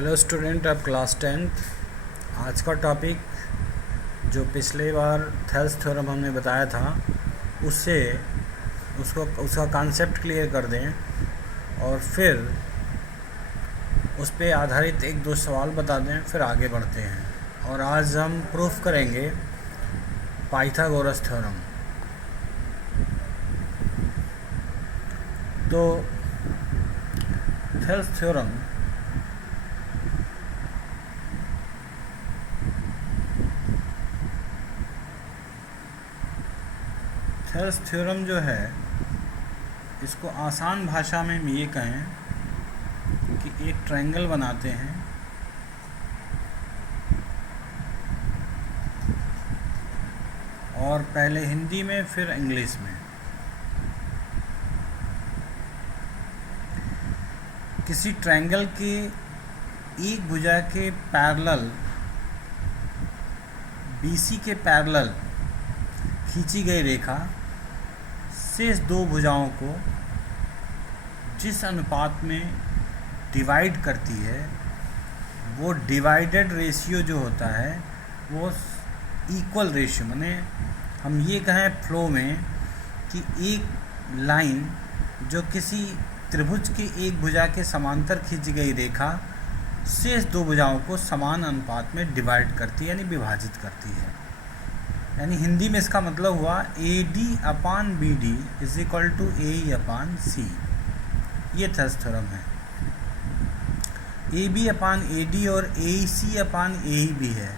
Hello student of class 10th। आज का topic जो पिछले बार थेल्स थ्योरम हमने बताया था उससे उसका कॉन्सेप्ट क्लियर कर दें और फिर उस पे आधारित एक दो सवाल बता दें, फिर आगे बढ़ते हैं। और आज हम प्रूफ करेंगे पाइथागोरस थ्योरम। तो थेल्स थ्योरम जो है, इसको आसान भाषा में हम ये कहें कि एक ट्रायंगल बनाते हैं और पहले हिंदी में फिर इंग्लिश में किसी ट्रायंगल के एक भुजा के पैरेलल BC के पैरेलल खींची गई रेखा शेष दो भुजाओं को जिस अनुपात में डिवाइड करती है वो डिवाइडेड रेशियो जो होता है वो इक्वल रेशियो, माने हम ये कहें फ्लो में कि एक लाइन जो किसी त्रिभुज की एक भुजा के समांतर खींची गई रेखा शेष दो भुजाओं को समान अनुपात में डिवाइड करती है, यानी विभाजित करती है। यानी हिंदी में इसका मतलब हुआ AD/BD is equal to AE/C। ये थेल्स थ्योरम है। AB/AD और AC/AE भी है,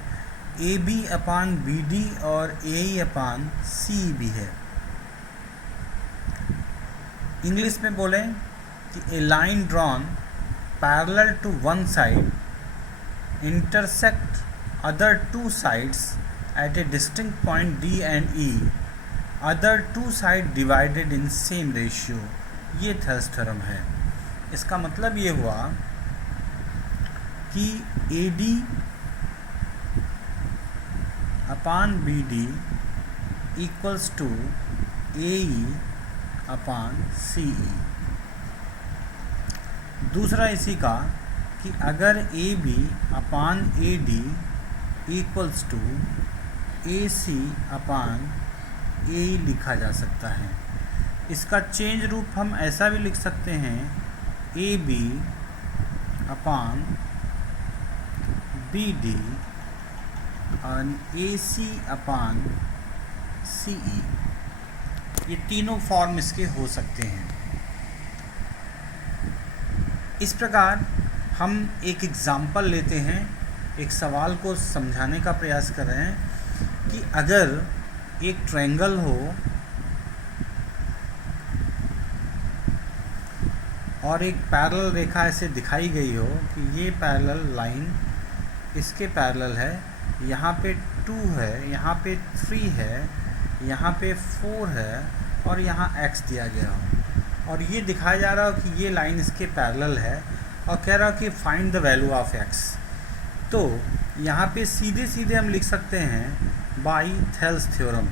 AB/BD और AE/C भी है। इंग्लिश में बोलें कि a line drawn parallel to one side intersect other two sides at a distinct point D and E, other two side divided in same ratio। ये थेल्स थ्योरम है। इसका मतलब ये हुआ कि AD/BD equals to AE/CE। दूसरा इसी का कि अगर AB/AD equals to AC/AE लिखा जा सकता है। इसका चेंज रूप हम ऐसा भी लिख सकते हैं AB/BD और AC/CE। ये तीनों फॉर्म इसके हो सकते हैं। इस प्रकार हम एक एग्जाम्पल लेते हैं, एक सवाल को समझाने का प्रयास कर रहे हैं कि अगर एक ट्रायंगल हो और एक पैरेलल रेखा ऐसे दिखाई गई हो कि ये पैरेलल लाइन इसके पैरेलल है, यहाँ पे 2 है, यहाँ पे 3 है, यहाँ पे 4 है और यहाँ x दिया गया हो और ये दिखाया जा रहा हो कि ये लाइन इसके पैरेलल है और कह रहा हो कि find the value of x। तो यहाँ पे सीधे सीधे हम लिख सकते हैं बाई थेल्स थ्योरम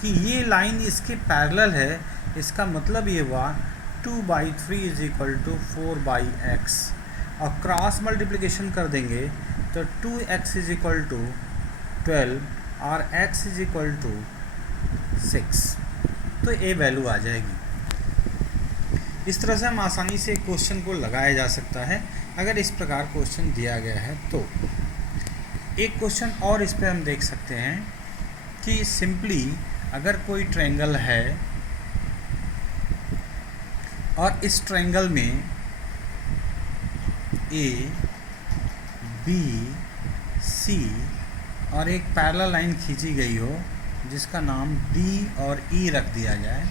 कि ये लाइन इसके पैरेलल है। इसका मतलब ये हुआ 2/3 इज इक्वल टू 4/x और क्रॉस मल्टीप्लिकेशन कर देंगे तो 2x इज इक्वल टू 12 और x इज इक्वल टू 6। तो ये वैल्यू आ जाएगी। इस तरह से हम आसानी से क्वेश्चन को लगाया जा सकता है अगर इस प्रकार क्वेश्चन दिया गया है। तो एक क्वेश्चन और इस पे हम देख सकते हैं कि सिंपली अगर कोई ट्रायंगल है और इस ट्रायंगल में ABC और एक पैरेलल लाइन खींची गई हो जिसका नाम D और E रख दिया जाए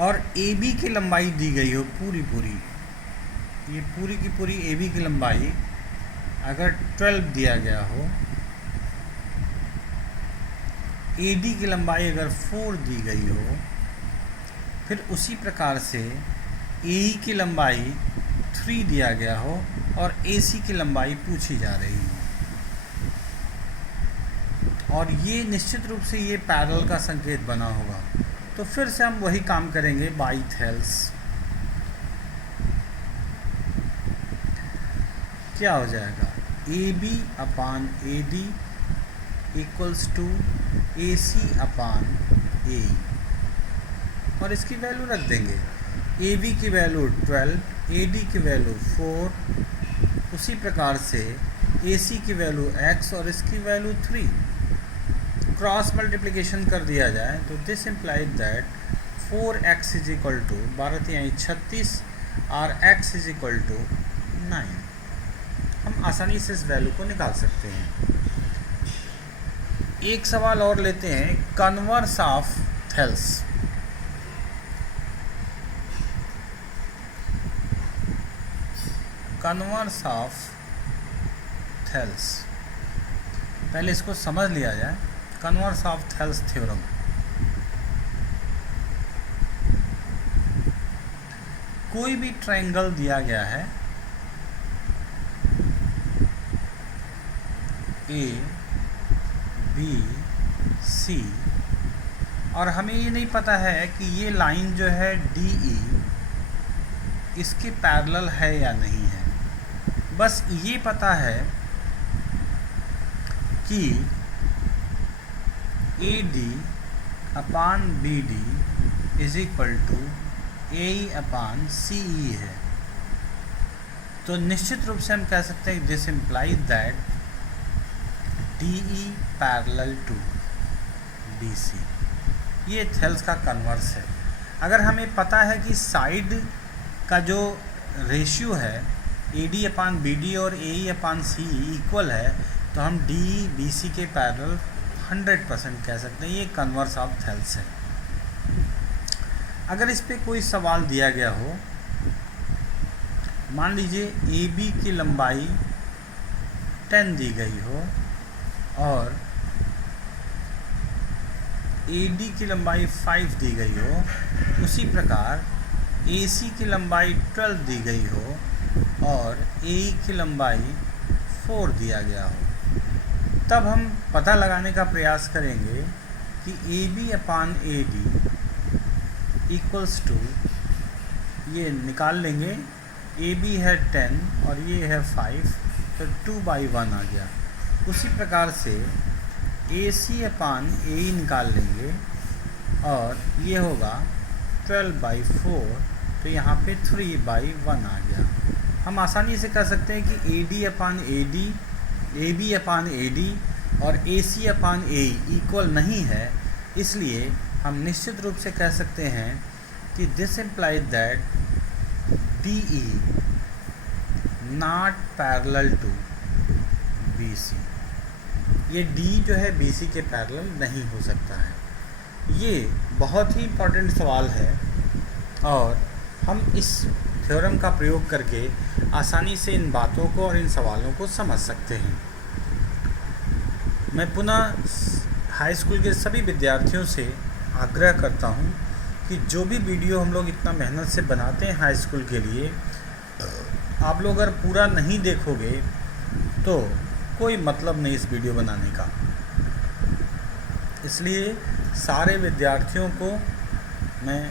और AB की लंबाई दी गई हो पूरी, ये पूरी की पूरी AB की लंबाई अगर 12 दिया गया हो, AD की लंबाई अगर 4 दी गई हो, फिर उसी प्रकार से AE की लंबाई 3 दिया गया हो और AC की लंबाई पूछी जा रही है और ये निश्चित रूप से ये पैरेलल का संकेत बना होगा। तो फिर से हम वही काम करेंगे बाई थेल्स। क्या हो जाएगा, A B upon A D equals to A C upon A, और इसकी वैल्यू रख देंगे। ए बी की वैल्यू 12, ए डी की वैल्यू 4, उसी प्रकार से ए सी की वैल्यू x और इसकी वैल्यू 3। क्रॉस मल्टीप्लिकेशन कर दिया जाए तो this implies that 4x is equal to 12×36 और x इज इक्वल टू 9। हम आसानी से इस वैल्यू को निकाल सकते हैं। एक सवाल और लेते हैं, converse of Thales. Converse of Thales, पहले इसको समझ लिया जाए। कन्वर्स ऑफ थेल्स थ्योरम, कोई भी ट्रायंगल दिया गया है ए बी सी, और हमें ये नहीं पता है कि ये लाइन जो है डी ई इसके पैरेलल है या नहीं है, बस ये पता है कि A D upon B D is equal to A upon C E है। तो निश्चित रूप से हम कह सकते हैं this implies that D E parallel to D C, ये थेल्स का कन्वर्स है। अगर हमें पता है कि साइड का जो रेशियो है A D upon B D और A E upon C equal है, तो हम डी बी सी के पैरेलल 100% कह सकते हैं। ये कन्वर्स ऑफ थेल्स है। अगर इस पे कोई सवाल दिया गया हो, मान लीजिए ए बी की लंबाई 10 दी गई हो और ए डी की लंबाई 5 दी गई हो, उसी प्रकार ए सी की लंबाई 12 दी गई हो और ए की लंबाई 4 दिया गया हो, तब हम पता लगाने का प्रयास करेंगे कि A B upon A D equals to, ये निकाल लेंगे, ए बी है 10 और ये है 5, तो 2/1 आ गया। उसी प्रकार से ए सी अपान ए ई निकाल लेंगे और ये होगा 12/4, तो यहाँ पे 3/1 आ गया। हम आसानी से कह सकते हैं कि A D upon A D, A B upon A D और A C upon A equal नहीं है, इसलिए हम निश्चित रूप से कह सकते हैं कि this implies that D E not parallel to B C, ये डी जो है बी सी के पैरेलल नहीं हो सकता है। ये बहुत ही इम्पोर्टेंट सवाल है और हम इस थ्योरम का प्रयोग करके आसानी से इन बातों को और इन सवालों को समझ सकते हैं। मैं पुनः हाई स्कूल के सभी विद्यार्थियों से आग्रह करता हूं कि जो भी वीडियो हम लोग इतना मेहनत से बनाते हैं हाई स्कूल के लिए, आप लोग अगर पूरा नहीं देखोगे तो कोई मतलब नहीं इस वीडियो बनाने का। इसलिए सारे विद्यार्थियों को मैं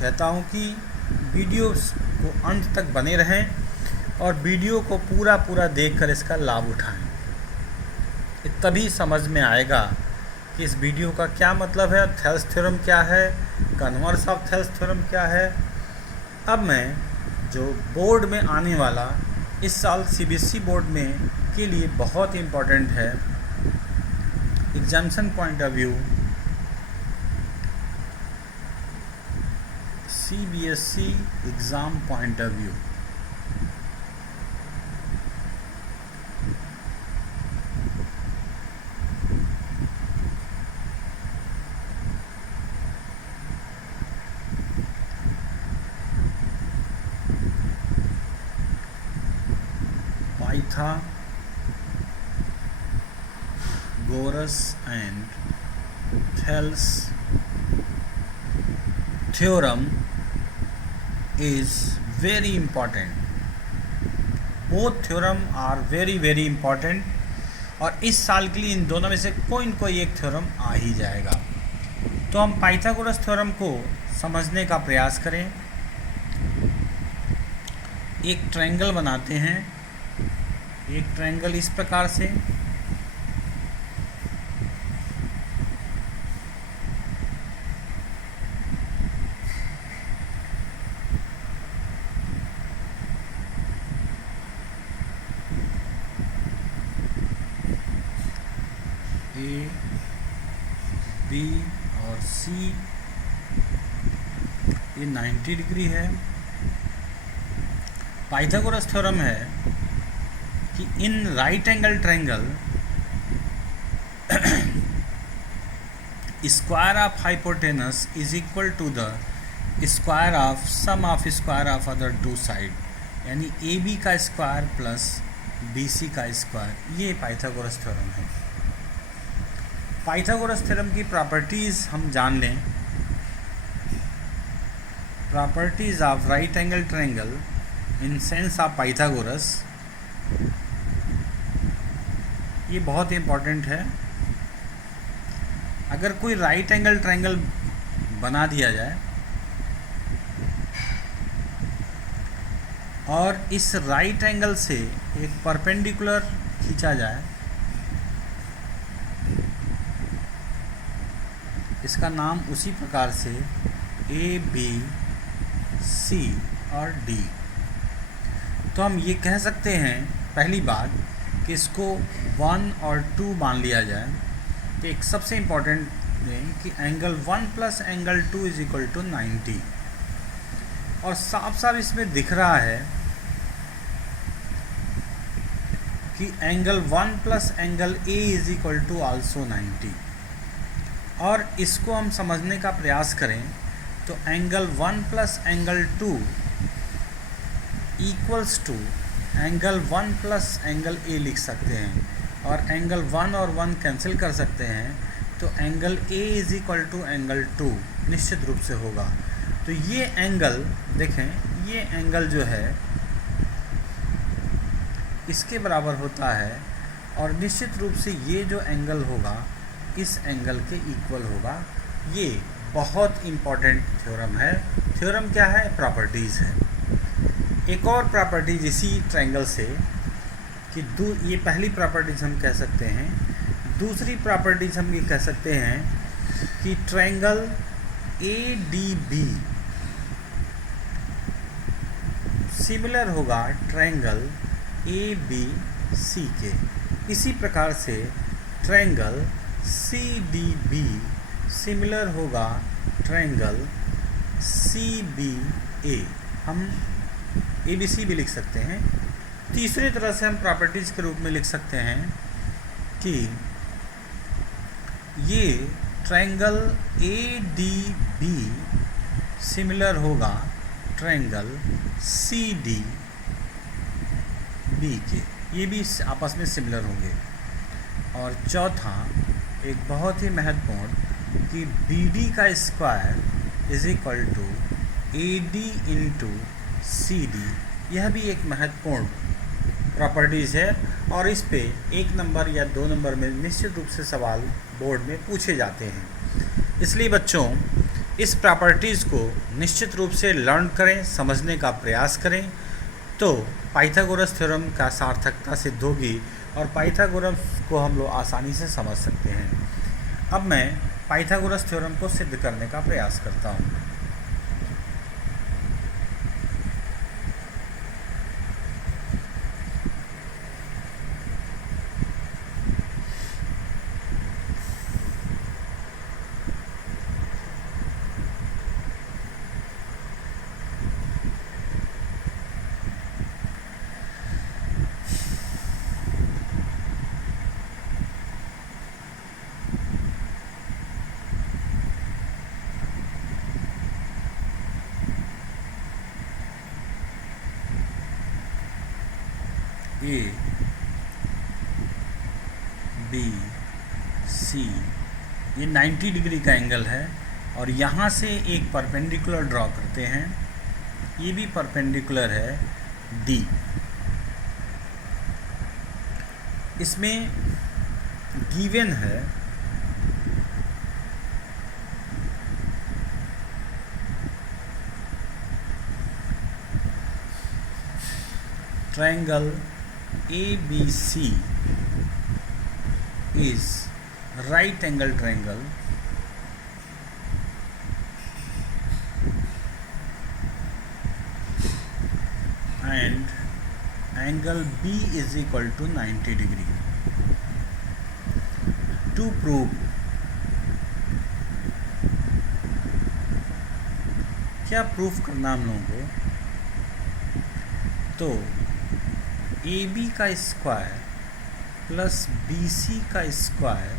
कहता हूं कि वीडियो को अंत तक बने रहें और वीडियो को पूरा देखकर इसका लाभ उठाएं। तभी समझ में आएगा कि इस वीडियो का क्या मतलब है, थेल्स थ्योरम क्या है, कन्वर्स ऑफ थेल्स थ्योरम क्या है। अब मैं जो बोर्ड में आने वाला इस साल सीबीएसई बोर्ड में के लिए बहुत इम्पोर्टेंट है, examination point of view, CBSE exam point of view, Pythagoras and Thales theorem is very important. Both theorem are very important और इस साल के लिए इन दोनों में से कोई न कोई एक थ्योरम आ ही जाएगा। तो हम पाइथागोरस थ्योरम को समझने का प्रयास करें। एक ट्रायंगल बनाते हैं एक ट्रायंगल इस प्रकार से, ए बी और सी, ये 90 डिग्री है। पाइथागोरस थ्योरम है कि in right angle triangle square of hypotenuse is equal to the square of sum of square of other two side, यानी ए बी का स्क्वायर प्लस बी सी का square. ये Pythagoras theorem है। Pythagoras theorem की properties हम जान लें। Properties of right angle triangle in sense of Pythagoras, ये बहुत इम्पॉर्टेंट है। अगर कोई राइट एंगल ट्रायंगल बना दिया जाए और इस राइट एंगल से एक परपेंडिकुलर खींचा जाए, इसका नाम उसी प्रकार से ए बी सी और डी। तो हम ये कह सकते हैं पहली बात कि इसको 1 और 2 मान लिया जाए। तो एक सबसे इम्पॉर्टेंट है कि angle 1 plus angle 2 is equal to 90, और साफ साफ इसमें दिख रहा है कि angle 1 plus angle A is equal to also 90। और इसको हम समझने का प्रयास करें तो angle 1 plus angle 2 equals to angle 1 plus angle A लिख सकते हैं, और एंगल 1 और 1 कैंसिल कर सकते हैं, तो angle A is equal to angle 2 निश्चित रूप से होगा। तो ये एंगल देखें, ये एंगल जो है इसके बराबर होता है, और निश्चित रूप से ये जो एंगल होगा इस एंगल के इक्वल होगा। ये बहुत इम्पॉर्टेंट थ्योरम है। थ्योरम क्या है? प्रॉपर्टीज़ है। एक और प्रॉपर्टीज इसी ट्रायंगल से कि ये पहली प्रॉपर्टीज हम कह सकते हैं। दूसरी प्रॉपर्टीज हम ये कह सकते हैं कि triangle A D B similar होगा ट्रायंगल ए बी सी के। इसी प्रकार से triangle C D B similar होगा ट्रायंगल सी बी ए। हम ए बी सी भी लिख सकते हैं। तीसरी तरह से हम प्रॉपर्टीज़ के रूप में लिख सकते हैं कि ये triangle A D B similar होगा ट्रायंगल सी डी बी के। ये भी आपस में सिमिलर होंगे। और चौथा, एक बहुत ही महत्वपूर्ण, कि बी डी का square is equal to A D into C D. यह भी एक महत्वपूर्ण प्रॉपर्टीज़ है, और इस पे 1 नंबर या 2 नंबर में निश्चित रूप से सवाल बोर्ड में पूछे जाते हैं। इसलिए बच्चों, इस प्रॉपर्टीज़ को निश्चित रूप से लर्न करें, समझने का प्रयास करें, तो पाइथागोरस थ्योरम का सार्थकता सिद्ध होगी और पाइथागोरस को हम लोग आसानी से समझ सकते हैं। अब मैं पाइथागोरस थ्योरम को सिद्ध करने का प्रयास करता हूँ। ए बी सी, ये 90 डिग्री का एंगल है, और यहाँ से एक परपेंडिकुलर ड्रॉ करते हैं। ये भी परपेंडिकुलर है डी। इसमें गिवन है triangle ABC is right angle triangle and angle B is equal to 90 degree. To prove, क्या प्रूफ करना हम लोगों को, तो AB का स्क्वायर प्लस BC का square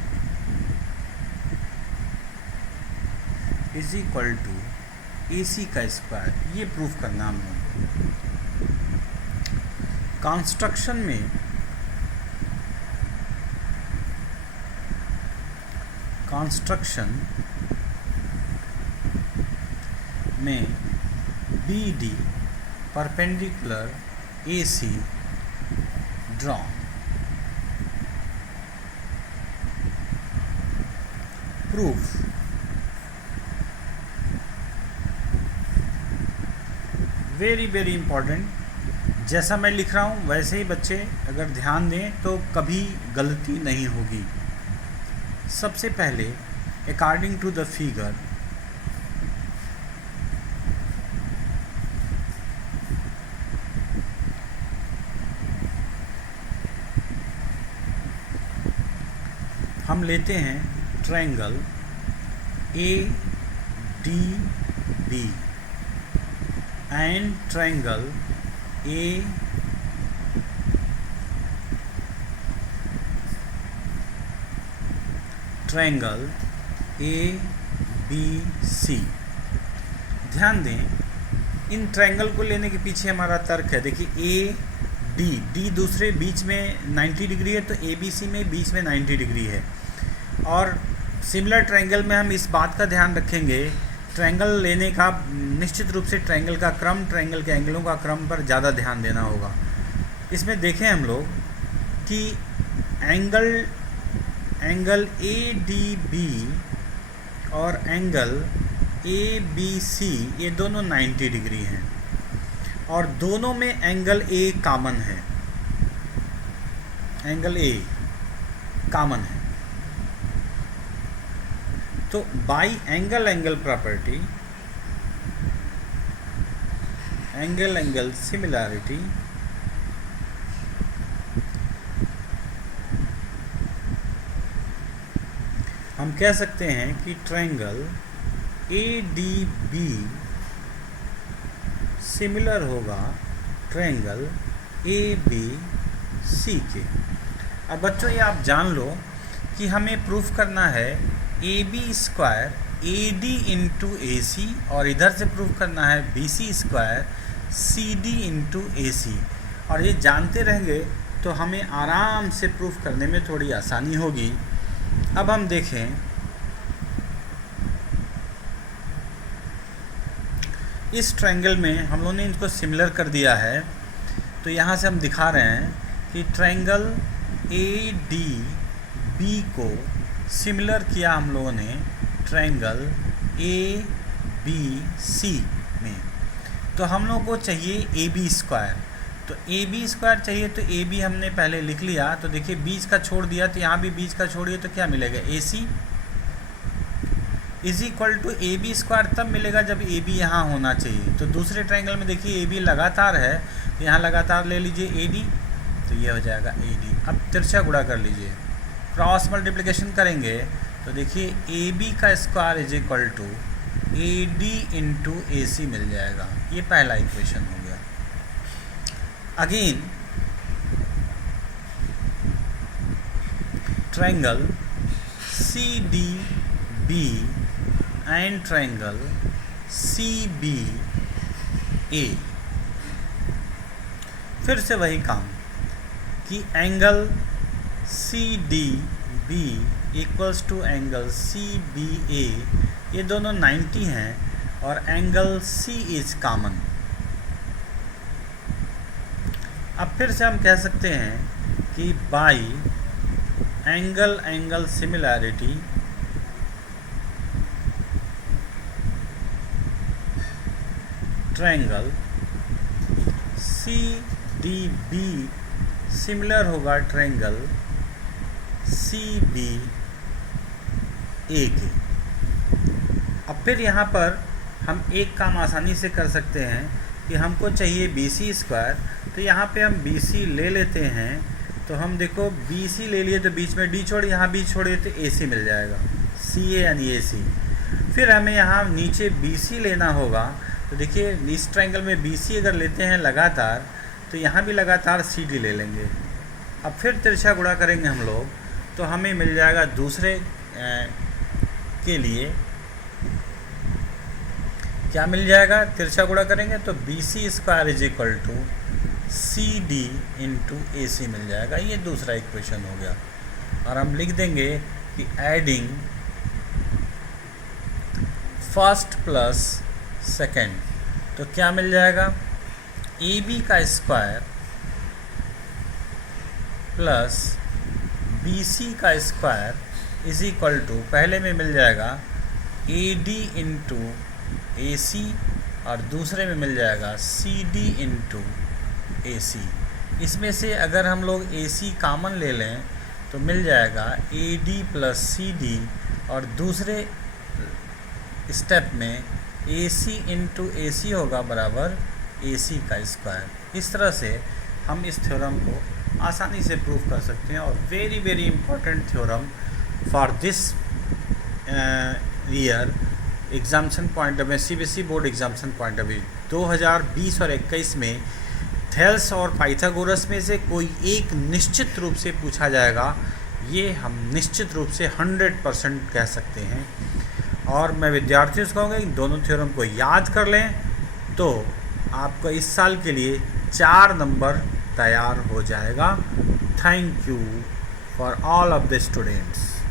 is equal to AC का स्क्वायर, ये प्रूफ करना हम लोगों को। कंस्ट्रक्शन में BD perpendicular AC draw. Proof, very important. जैसा मैं लिख रहा हूँ वैसे ही बच्चे अगर ध्यान दें तो कभी गलती नहीं होगी। सबसे पहले अकॉर्डिंग टू द फिगर हम लेते हैं triangle ADB and triangle ABC। ध्यान दें, इन ट्रायंगल को लेने के पीछे हमारा तर्क है। देखिए D दूसरे बीच में 90 डिग्री है, तो ABC में बीच में 90 डिग्री है। और सिमिलर ट्रायंगल में हम इस बात का ध्यान रखेंगे, ट्रायंगल लेने का निश्चित रूप से ट्रायंगल का क्रम, ट्रायंगल के एंगलों का क्रम पर ज़्यादा ध्यान देना होगा। इसमें देखें हम लोग कि एंगल ADB और एंगल ABC ये दोनों 90 डिग्री हैं और दोनों में एंगल A कॉमन है, एंगल A कॉमन है। तो by angle property, angle similarity, हम कह सकते हैं कि ट्रायंगल ADB सिमिलर होगा ट्रायंगल ABC के। अब बच्चों ये आप जान लो कि हमें प्रूफ करना है AB square AD into AC और इधर से प्रूफ करना है BC square CD into AC। और ये जानते रहेंगे तो हमें आराम से प्रूफ करने में थोड़ी आसानी होगी। अब हम देखें, इस ट्रायंगल में हम लोगों ने इनको सिमिलर कर दिया है, तो यहाँ से हम दिखा रहे हैं कि ट्रायंगल ADB को सिमिलर किया हम लोगों ने ट्रायंगल ABC में। तो हम लोगों को चाहिए AB स्क्वायर, तो AB स्क्वायर चाहिए, तो AB हमने पहले लिख लिया। तो देखिए बीच का छोड़ दिया, तो यहाँ भी बीच का छोड़िए तो क्या मिलेगा, AC is equal to AB square तब मिलेगा जब AB यहाँ होना चाहिए। तो दूसरे ट्रायंगल में देखिए AB लगातार है, तो यहाँ लगातार ले लीजिए AD, तो ये हो जाएगा AD। अब तिरछा गुणा कर लीजिए, क्रॉस मल्टीप्लिकेशन करेंगे तो देखिए AB का square is equal to AD into AC मिल जाएगा। ये पहला इक्वेशन हो गया। Again triangle CDB and triangle CBA, फिर से वही काम कि angle CDB equals to angle CBA, ये दोनों 90 हैं और एंगल C इज कॉमन। अब फिर से हम कह सकते हैं कि by angle similarity triangle CDB similar होगा ट्रायंगल सी बी ए के। अब फिर यहाँ पर हम एक काम आसानी से कर सकते हैं कि हमको चाहिए बी सी स्क्वायर, तो यहाँ पे हम बी सी ले लेते हैं। तो हम देखो बी सी ले लिए तो बीच में डी छोड़े, यहाँ बी छोड़े तो ए सी मिल जाएगा, सी ए यानी ए सी। फिर हमें यहाँ नीचे बी सी लेना होगा। तो देखिए इस ट्रायंगल में बी सी अगर लेते हैं लगातार, तो यहाँ भी लगातार सी डी ले लेंगे। अब फिर तिरछा गुणा करेंगे हम लोग, तो हमें मिल जाएगा दूसरे के लिए क्या मिल जाएगा, तिरछा गुणा करेंगे तो B C square is equal to C D into A C मिल जाएगा। ये दूसरा इक्वेशन हो गया। और हम लिख देंगे कि एडिंग फर्स्ट प्लस सेकेंड, तो क्या मिल जाएगा, ए बी का स्क्वायर प्लस बी सी का स्क्वायर इज इक्वल टू, पहले में मिल जाएगा ए डी इंटू ए सी और दूसरे में मिल जाएगा सी डी इंटू ए सी। इसमें से अगर हम लोग ए सी कामन ले लें तो मिल जाएगा A D plus C D, और दूसरे स्टेप में ए सी इंटू ए सी होगा बराबर ए सी का स्क्वायर। इस तरह से हम इस थ्योरम को आसानी से प्रूव कर सकते हैं। और very very important theorem for this year examination point of view, CBSE board examination point of view 2020 और 21 में थेल्स और पाइथागोरस में से कोई एक निश्चित रूप से पूछा जाएगा। ये हम निश्चित रूप से 100% कह सकते हैं। और मैं विद्यार्थियों से कहूँगा कि दोनों थ्योरम को याद कर लें, तो आपका इस साल के लिए 4 नंबर तैयार हो जाएगा। Thank you for all of the students.